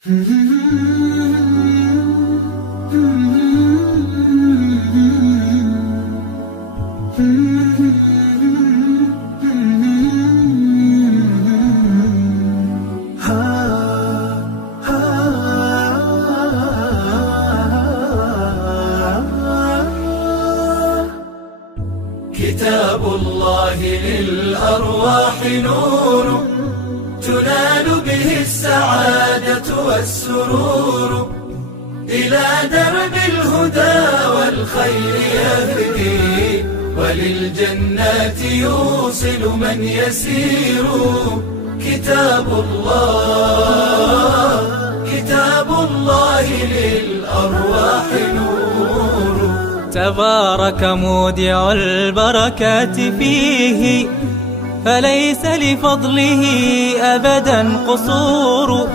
كتاب الله للأرواح نور تنال به السعادة والسرور، إلى درب الهدى والخير يهدي، وللجنات يوصل من يسير. كتاب الله للأرواح نور. تبارك مودع البركات فيه، فليس لفضله أبدا قصور.